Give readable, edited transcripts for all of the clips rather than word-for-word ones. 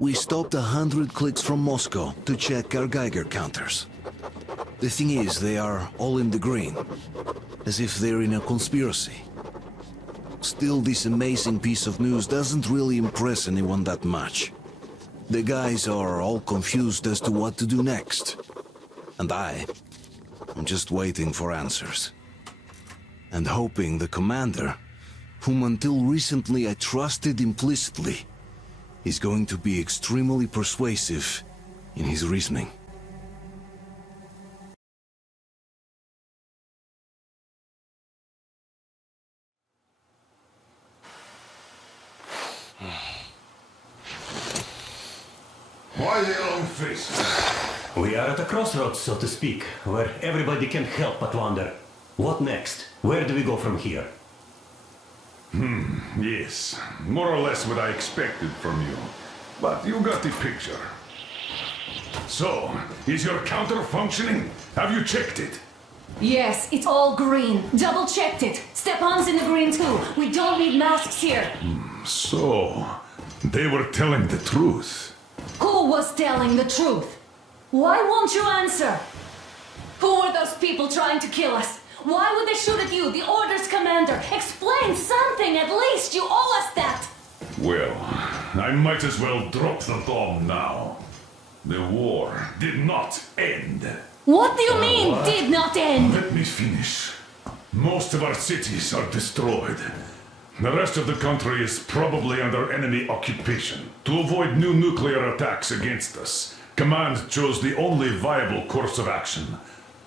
We stopped 100 clicks from Moscow to check our Geiger counters. The thing is, they are all in the green, as if they're in a conspiracy. Still, this amazing piece of news doesn't really impress anyone that much. The guys are all confused as to what to do next. And I'm just waiting for answers. And hoping the commander, whom until recently I trusted implicitly, is going to be extremely persuasive in his reasoning. Why the long face? We are at a crossroads, so to speak, where everybody can't help but wonder, what next? Where do we go from here? Yes, more or less what I expected from you. But you got the picture. So, is your counter functioning? Have you checked it? Yes, it's all green. Double checked it. Stepan's in the green too. We don't need masks here. So, they were telling the truth. Who was telling the truth? Why won't you answer? Who were those people trying to kill us? Why would they shoot at you, the Order's commander? Explain something, at least! You owe us that! Well, I might as well drop the bomb now. The war did not end. What do you mean, did not end? Let me finish. Most of our cities are destroyed. The rest of the country is probably under enemy occupation. To avoid new nuclear attacks against us, Command chose the only viable course of action: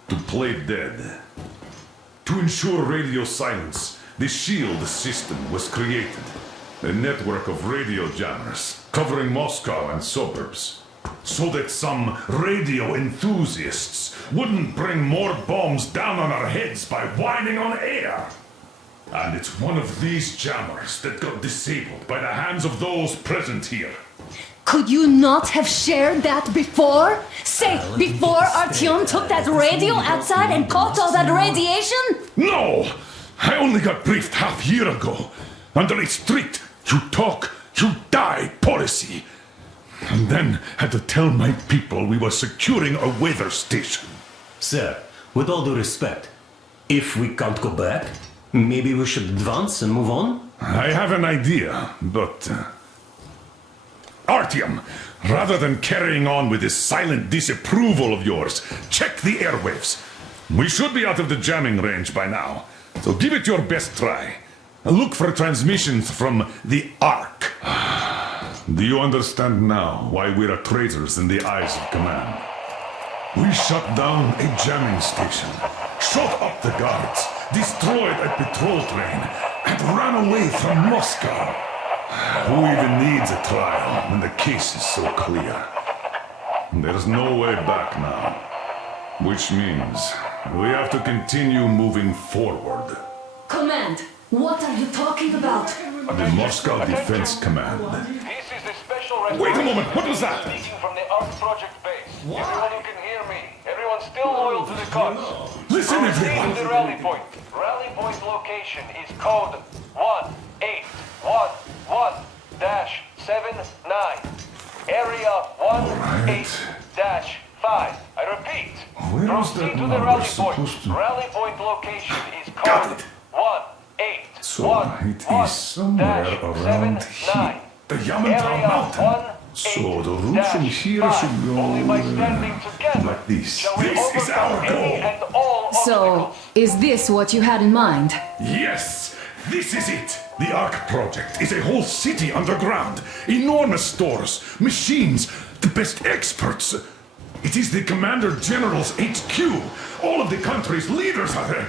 to play dead. To ensure radio silence, the SHIELD system was created. A network of radio jammers covering Moscow and suburbs. So that some radio enthusiasts wouldn't bring more bombs down on our heads by whining on air. And it's one of these jammers that got disabled by the hands of those present here. Could you not have shared that before? Say, before Artyom took that radio outside and caught all that radiation? No! I only got briefed half year ago. Under a strict, you talk, you die policy. And then had to tell my people we were securing a weather station. Sir, with all due respect, if we can't go back, maybe we should advance and move on? I have an idea, but... Artyom, rather than carrying on with this silent disapproval of yours, check the airwaves. We should be out of the jamming range by now, so give it your best try. Look for transmissions from the Ark. Do you understand now why we're traitors in the eyes of Command? We shut down a jamming station, shot up the guards, destroyed a patrol train, and ran away from Moscow. Who even needs a trial when the case is so clear? There's no way back now. Which means we have to continue moving forward. Command, what are you talking about? The Moscow Defense Command. This is the special Wait a moment, what was that? Speaking from the Ark Project base. Everyone who can hear me. Everyone's still loyal to the cause. Listen, Proceed everyone! to the rally point. Rally point location is code 1811-79. Area 18-5. I repeat. Where is Proceed that to the number rally point. supposed to- Rally point location is Got code it. 18. So it is somewhere around here. The Yamantau Mountain. So the route from here should go like this. This is our goal. So, is this what you had in mind? Yes, this is it. The Ark Project is a whole city underground. Enormous stores, machines, the best experts. It is the Commander General's HQ. All of the country's leaders are there.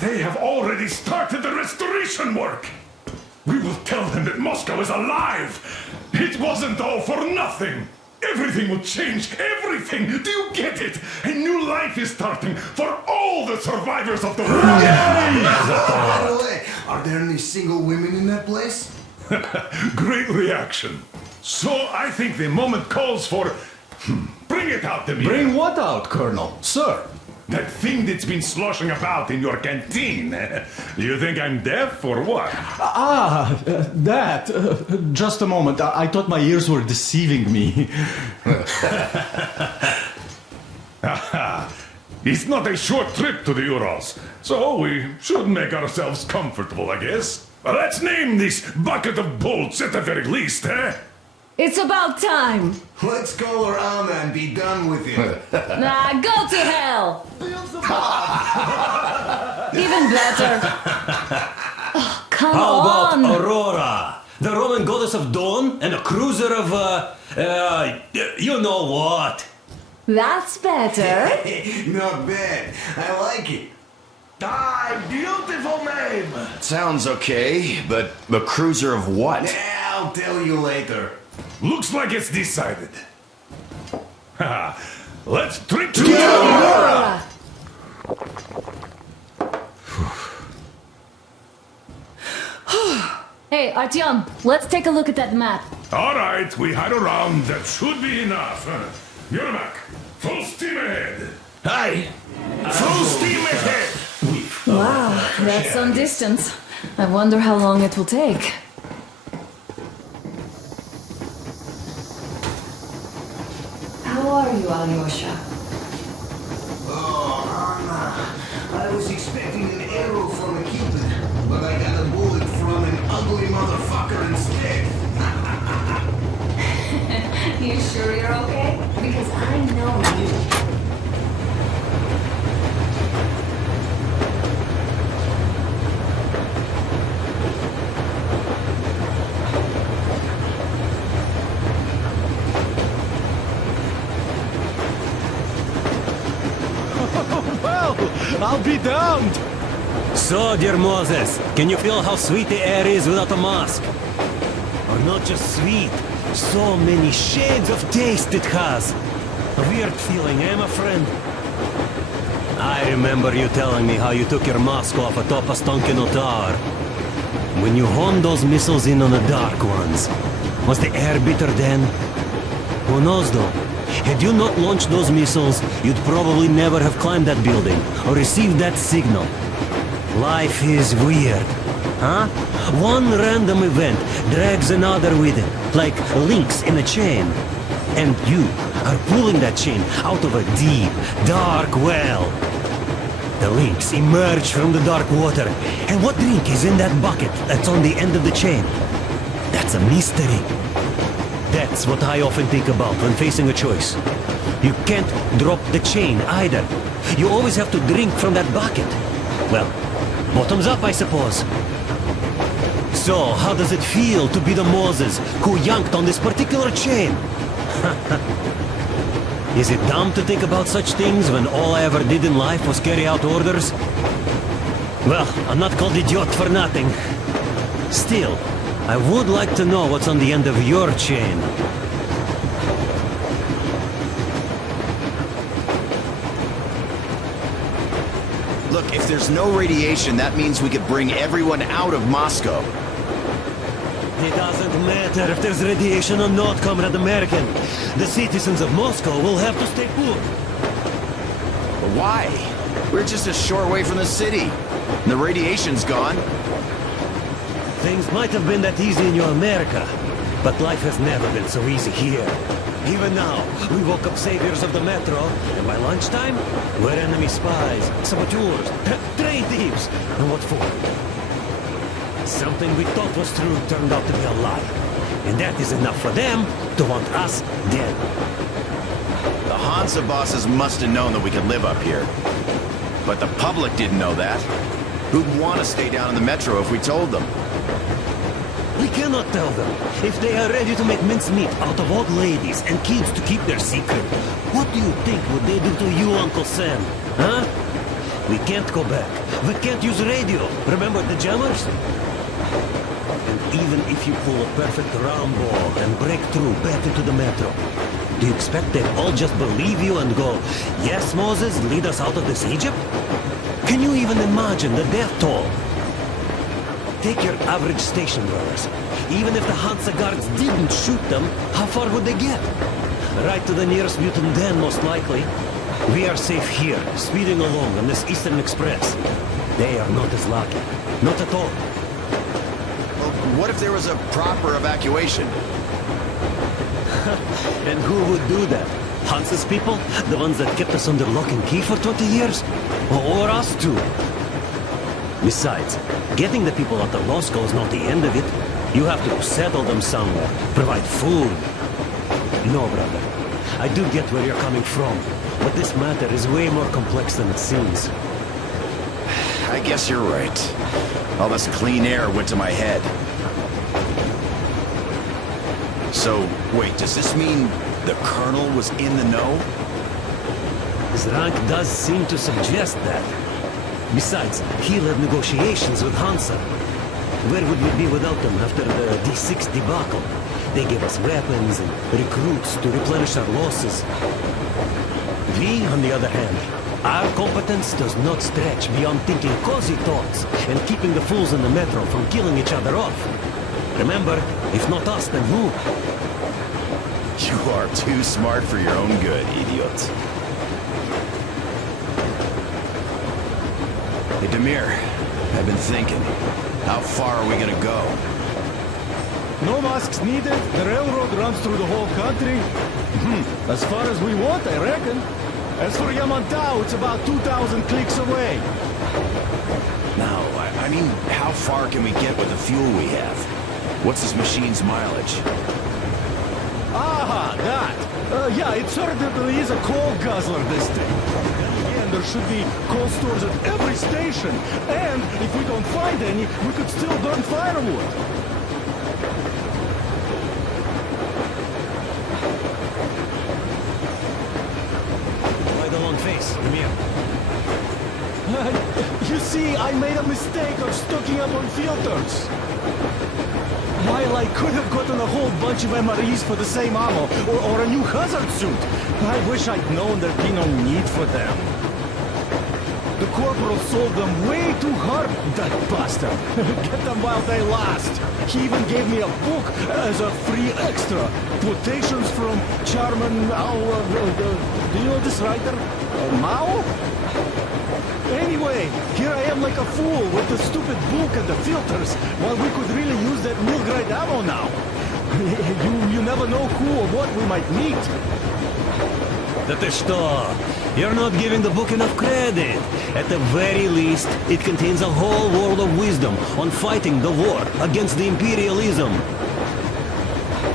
They have already started the restoration work. We will tell them that Moscow is alive. It wasn't all for nothing. Everything will change. Everything. Do you get it? A new life is starting for all the survivors of the war. By the way, are there any single women in that place? Great reaction. So I think the moment calls for... Bring it out, Demir. Bring what out, Colonel? Sir, That thing that's been sloshing about in your canteen. You think I'm deaf or what? That. Just a moment. I thought my ears were deceiving me. It's not a short trip to the Urals, so we should make ourselves comfortable, I guess. Let's name this bucket of bolts at the very least, eh? It's about time. Let's call her Anna and be done with it. Nah, go to hell. Even better. Oh, come How about on. Aurora, the Roman goddess of dawn, and a cruiser of, you know what? That's better. Not bad. I like it. Beautiful name! Sounds okay, but the cruiser of what? Yeah, I'll tell you later. Looks like it's decided. Let's drink to Aurora. Hey, Artyom, let's take a look at that map. All right, we had a round. That should be enough. Yermak, full steam ahead. Hi! Full steam ahead! Wow, that's some distance. I wonder how long it will take. How are you, Alyosha? Oh, Anna. I was expecting an arrow from a cupid, but I got a bullet from an ugly motherfucker instead. You sure you're okay? Because I know you. Well, I'll be damned. So, dear Moses, can you feel how sweet the air is without a mask? Or not just sweet, so many shades of taste it has. A weird feeling, eh, my friend? I remember you telling me how you took your mask off atop a Stonkino tower. When you honed those missiles in on the Dark Ones, was the air bitter then? Who knows though? Had you not launched those missiles, you'd probably never have climbed that building or received that signal. Life is weird, huh? One random event drags another with it, like links in a chain. And you are pulling that chain out of a deep, dark well. The links emerge from the dark water. And what drink is in that bucket that's on the end of the chain? That's a mystery. That's what I often think about when facing a choice. You can't drop the chain either. You always have to drink from that bucket. Well, bottoms up, I suppose. So, how does it feel to be the Moses who yanked on this particular chain? Is it dumb to think about such things when all I ever did in life was carry out orders? Well, I'm not called idiot for nothing. Still, I would like to know what's on the end of your chain. Look, if there's no radiation, that means we could bring everyone out of Moscow. It doesn't matter if there's radiation or not, Comrade American. The citizens of Moscow will have to stay put. But why? We're just a short way from the city. And the radiation's gone. Things might have been that easy in your America, but life has never been so easy here. Even now, we woke up saviors of the metro, and by lunchtime, we're enemy spies, saboteurs, train thieves. And what for? Something we thought was true turned out to be a lie. And that is enough for them to want us dead. The Hansa bosses must have known that we could live up here. But the public didn't know that. Who'd want to stay down in the metro if we told them? We cannot tell them. If they are ready to make mincemeat out of old ladies and kids to keep their secret, what do you think would they do to you, Uncle Sam? Huh? We can't go back. We can't use radio. Remember the jammers? And even if you pull a perfect round ball and break through back into the metro, do you expect they'll all just believe you and go, yes, Moses, lead us out of this Egypt? Can you even imagine the death toll? Take your average station dwellers. Even if the Hansa guards didn't shoot them, how far would they get? Right to the nearest mutant den, most likely. We are safe here, speeding along on this Eastern Express. They are not as lucky. Not at all. Well, what if there was a proper evacuation? And who would do that? Hans's people? The ones that kept us under lock and key for 20 years? Or us too? Besides, getting the people out of Moscow is not the end of it. You have to settle them somewhere, provide food. No, brother. I do get where you're coming from, but this matter is way more complex than it seems. I guess you're right. All this clean air went to my head. So, wait, does this mean the Colonel was in the know? His rank does seem to suggest that. Besides, he led negotiations with Hansa. Where would we be without them after the D6 debacle? They gave us weapons and recruits to replenish our losses. We, on the other hand, our competence does not stretch beyond thinking cozy thoughts and keeping the fools in the metro from killing each other off. Remember, if not us, then who? You are too smart for your own good, idiot. Hey, Demir, I've been thinking. How far are we gonna go? No masks needed. The railroad runs through the whole country. As far as we want, I reckon. As for Yamantau, it's about 2,000 clicks away. No, I mean, how far can we get with the fuel we have? What's this machine's mileage? Aha, that. Yeah, it certainly is a coal guzzler, this thing. And there should be coal stores at every station. And if we don't find any, we could still burn firewood. Why the long face, Demir? You see, I made a mistake of stocking up on filters. While I could have gotten a whole bunch of MREs for the same ammo, or a new hazard suit, I wish I'd known there'd be no need for them. The corporal sold them way too hard, that bastard. Get them while they last. He even gave me a book as a free extra. Quotations from Charman Mao. Do you know this writer? Mao? Anyway, here I am like a fool with the stupid book and the filters, while we could really use that mill-grade ammo now. You never know who or what we might meet. That is что? You're not giving the book enough credit. At the very least, it contains a whole world of wisdom on fighting the war against the imperialism.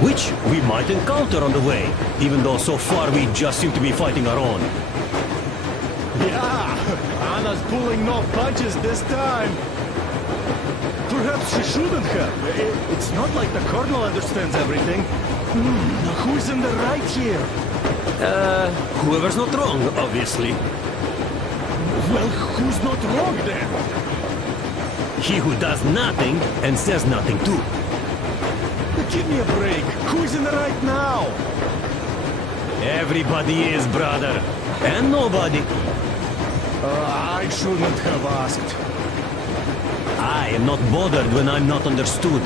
Which we might encounter on the way, even though so far we just seem to be fighting our own. Yeah, Anna's pulling no punches this time. Perhaps she shouldn't have. It's not like the Colonel understands everything. Now who's in the right here? Whoever's not wrong, obviously. Well, who's not wrong then? He who does nothing and says nothing too. Give me a break. Who's in the right now? Everybody is, brother. And nobody. I shouldn't have asked. I am not bothered when I'm not understood.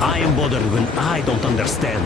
I am bothered when I don't understand.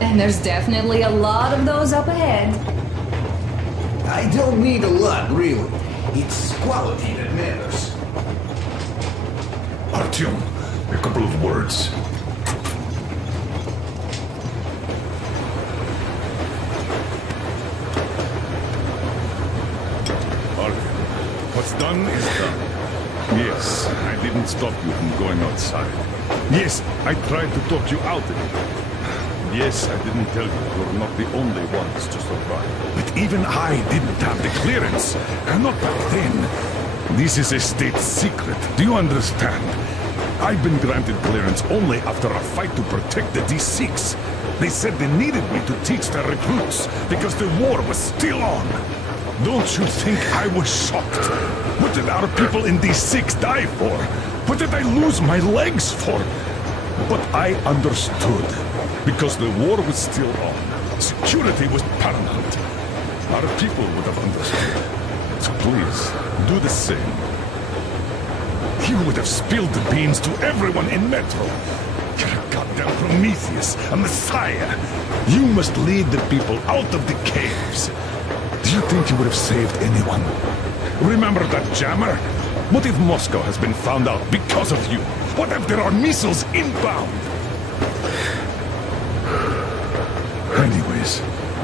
And there's definitely a lot of those up ahead. I don't need a lot, really. It's quality that matters. Artyom, a couple of words. Artyom, what's done is done. Yes, I didn't stop you from going outside. Yes, I tried to talk you out of it. Yes, I didn't tell you you're not the only ones to survive. But even I didn't have the clearance. Not back then. This is a state secret. Do you understand? I've been granted clearance only after a fight to protect the D6. They said they needed me to teach their recruits because the war was still on. Don't you think I was shocked? What did our people in D6 die for? What did I lose my legs for? But I understood. Because the war was still on. Security was paramount. Our people would have understood. So please, do the same. You would have spilled the beans to everyone in Metro. You're a goddamn Prometheus, a messiah. You must lead the people out of the caves. Do you think you would have saved anyone? Remember that jammer? What if Moscow has been found out because of you? What if there are missiles inbound? Anyways,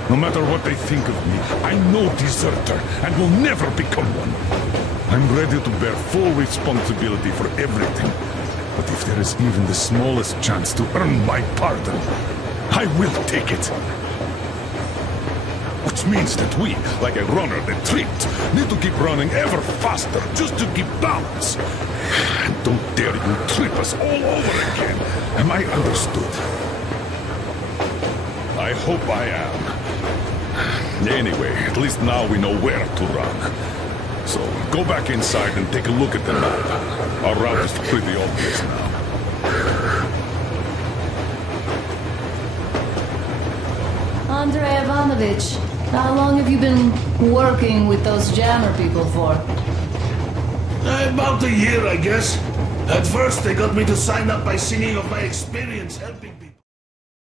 no matter what they think of me, I'm no deserter and will never become one. I'm ready to bear full responsibility for everything. But if there is even the smallest chance to earn my pardon, I will take it. Which means that we, like a runner that tripped, need to keep running ever faster just to keep balance. And don't dare you trip us all over again. Am I understood? I hope I am. Anyway, at least now we know where to run. So, go back inside and take a look at the map. Our route is pretty obvious now. Andrei Ivanovich, how long have you been working with those jammer people for? About a year, I guess. At first, they got me to sign up by singing of my experience helping people.